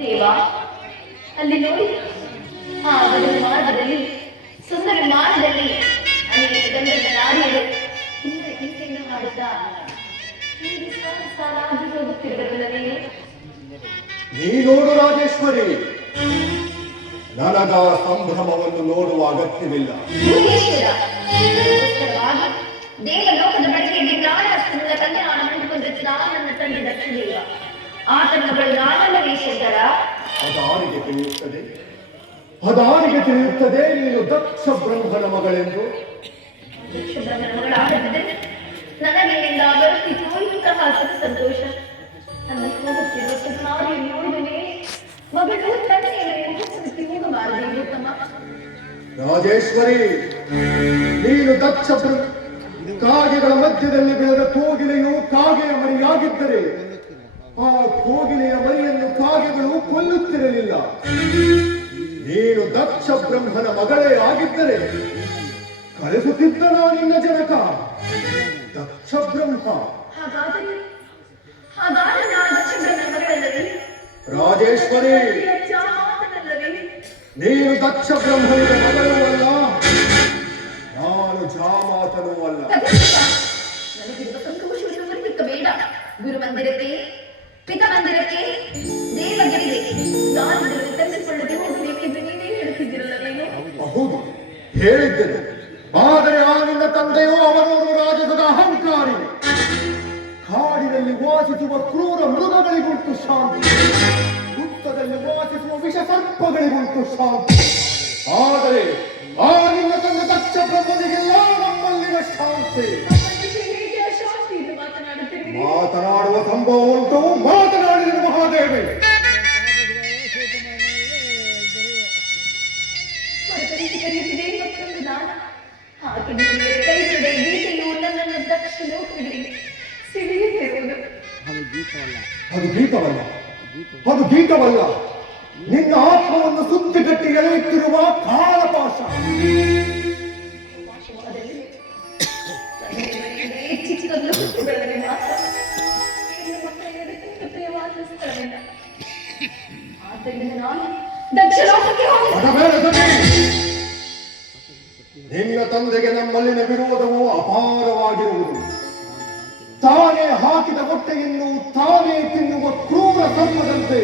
ದೇವ ಅಲ್ಲಿ ನೋಡಿ ಆ ಗಂಧದ ಮಾರ್ಗದಲ್ಲಿ ಸುಂದರ ಮಾರ್ಗದಲ್ಲಿ ಅನೇಕ ಗಂಧದ ನಾರಿಯರು ಹಿಂದೆ ಹಿಂದೆ ಮಾಡುತ್ತಾ ಹೀಗೆ ಸಾಲಾಗಿ ಹೋಗುತ್ತಿರುವುದಲ್ಲ ನೀ ನೋಡು ರಾಜೇಶ್ವರಿ, ನನಗ ಸಂಭ್ರಮವನ್ನು ನೋಡುವ ಅಗತ್ಯವಿಲ್ಲ. ದೇವಲೋಕದ ಬಳಿಗೆ ಜ್ಞಾನಸ್ಥಾನದ ಕಲ್ಯಾಣ ಮಾಡಿಕೊಂಡ್ರೆ ನನ್ನ ತಂದೆ ದಕ್ಷಿಣೇವ ಆತನಗಳು ನಾನಲ್ಲವೇ ಶಂಕರ. ಅದಾರಿಗೆ ತಿಳಿಯುತ್ತದೆ, ಅದಾರಿಗೆ ತಿಳಿಯುತ್ತದೆ ನೀನು ದಕ್ಷ ಬ್ರಹ್ಮನ ಮಗಳೆಂದು. ದಕ್ಷ ಬ್ರಹ್ಮನ ಮಗಳಾಗದಿದ್ದರೆ ನನಗೆ ನಿಂದ ಬರುತ್ತಿತ್ತು ಇಂತಹ ಸಂತೋಷ. ನನ್ನ ಹೋಗುತ್ತಿರುವ ಸುಧಾರಿ ನೋಡಿದನೇ ಮಗಳು ತಂದೆಯವರಿಗೆ ಹೋಗಬಾರದು ತಮ್ಮ. ರಾಜೇಶ್ವರಿ, ನೀನು ದಕ್ಷ ಕಾಗೆಗಳ ಮಧ್ಯದಲ್ಲಿ ಬೆಳೆದ ಕೋಗಿಲೆಯು ಕಾಗೆಯ ಮರಿಯಾಗಿದ್ದರೆ ಆ ಕೋಗಿಲೆಯ ಮರಿಯನ್ನು ಕಾಗೆಗಳು ಕೊಲ್ಲುತ್ತಿರಲಿಲ್ಲ. ನೀನು ದಕ್ಷ ಬ್ರಹ್ಮನ ಮಗಳೇ ಆಗಿದ್ದರೆ ಕಳಿಸುತ್ತಿದ್ದ ನಿನ್ನ ಜನಕ ದಕ್ಷ ಬ್ರಹ್ಮ. ರಾಜೇಶ್ವರಿ, ನೀನು ದಕ್ಷ ಬ್ರಹ್ಮನಿಗೆ ಮಗಳೂ ಅಲ್ಲ, ನಾನು ಜಾಮಾತನೂ ಅಲ್ಲ. ಬೇಡ. ಗುರು ಮಂದಿರಕ್ಕೆ, ಪಿತ ಮಂದಿರಕ್ಕೆ, ದೇವಗಿರಿಗೆ ನಾನು ತರಿಸಿಕೊಳ್ಳದೆ ಹೋಗಬೇಕೆಂದು ನೀವೇ ಹೇಳುತ್ತಿದ್ದಿರಲ್ಲ ನೀನು. ಹೌದು, ಹೇಳಿದ್ದರು. ಆದರೆ ಆ ನಿನ್ನ ತಂದೆಯು ಅವನವರು ರಾಜಸದ ಅಹಂಕಾರಿ. ಕಾಡಿನಲ್ಲಿ ವಾಸಿಸುವ ಕ್ರೂರ ಮೃಗಗಳಿಗುಂಟು ಶಾಂತಿ, ಗುತ್ತದಲ್ಲಿ ವಾಸಿಸುವ ವಿಷ ಸರ್ಪಗಳಿಗುಂಟು ಶಾಂತಿ. ಆದರೆ ಆ ನಿನ್ನ ತಂದೆ ದಕ್ಷ ಬ್ರಹ್ಮನಿಗೆಲ್ಲ ನಮ್ಮಲ್ಲಿನ ಶಾಂತಿ. ಮಾತನಾಡುವ ಸಂಭವ ಉಂಟು, ಮಾತನಾಡಿದ ಮಹಾದೇವಿ. ಅದು ಗೀತವಲ್ಲ, ಅದು ಗೀತವಲ್ಲ, ನಿನ್ನ ಆತ್ಮವನ್ನು ಸುತ್ತಿಗಟ್ಟಿ ಎಳೆಯುತ್ತಿರುವ ಕಾಲಪಾಶ. ನಿನ್ನ ತಂದೆಗೆ ನಮ್ಮಲ್ಲಿನ ವಿರೋಧವು ಅಪಾರವಾಗಿರುವುದು. ತಾನೇ ಹಾಕಿದ ಮೊಟ್ಟೆಯನ್ನು ತಾನೇ ತಿನ್ನುವ ಕ್ರೂರ ಸರ್ಪದಂತೆ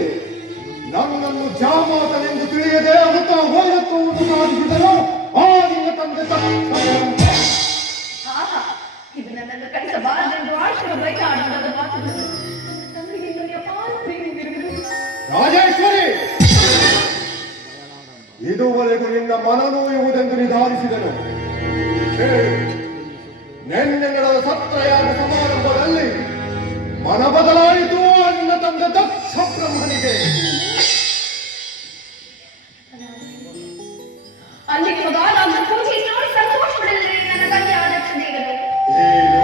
ನನ್ನನ್ನು ಜಾಮಾತನೆಂದು ತಿಳಿಯದೆ ಅಮೃತ ಹೋಯತ್ವವನ್ನು ಸಾಧಿಸಿದನು ಆ ನಿನ್ನ ತಂದೆ. ಇದು ನನ್ನನ್ನು ಕಳಿಸಬಾರದೆಂದು ಆಶಯ ಬೈತಾಡದ ಮಾತುಗಳು ತಂದೆಗೆ ಅಪಾರ ಪ್ರೇಮಿಗಿರುವುದು. ರಾಜೇಶ್ವರಿ, ಇದುವರೆಗೂ ನಿನ್ನ ಮನನೋಯುವುದೆಂದು ನಿರ್ಧಾರಿಸಿದನು. ನಿನ್ನೆ ನಡೆದ ಸತ್ರಯಾಗ ಸಮಾರಂಭದಲ್ಲಿ ಮನ ಬದಲಾಯಿತು ನಿನ್ನ ತಂದೆ ದಕ್ಷ ಬ್ರಹ್ಮನಿಗೆ. ಅಲ್ಲಿಗೆ ಪೂಜೆ ನೋಡಿ ಸಂತೋಷ ಪಡಲಿಲ್ಲ ನನ್ನ ತಂದೆ ದಕ್ಷ ದೇವರು. ಏನು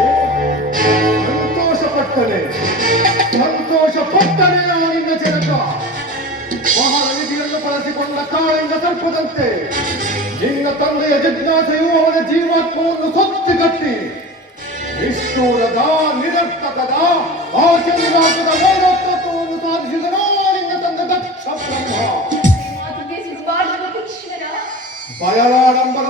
ಸಂತೋಷ ಪಟ್ಟನೆ ನಿನ್ನ ಜನಕ ಬಹಳ ನಿಧಿಯನ್ನು ಬಳಸಿಕೊಂಡ ಕಾಳಿಂದ ಸರ್ಪದಂತೆ ನಿನ್ನ ತಂದೆಯ ಜಿಜ್ಞಾಸೆಯು ಅವನ ಜೀವಾತ್ಮವನ್ನು ಸೊತ್ತಿಗಟ್ಟಿ ನಿಷ್ಠೂರದ ನಿರರ್ಥಕದ ಆ ಚಂದ್ರಾಸದ ವೈರತ್ವವನ್ನು ಸಾಧಿಸಿದನೋ ನಿನ್ನ ತಂದೆ ದಕ್ಷ ಬ್ರಹ್ಮ. ಬಯಲಾಡಂಬರ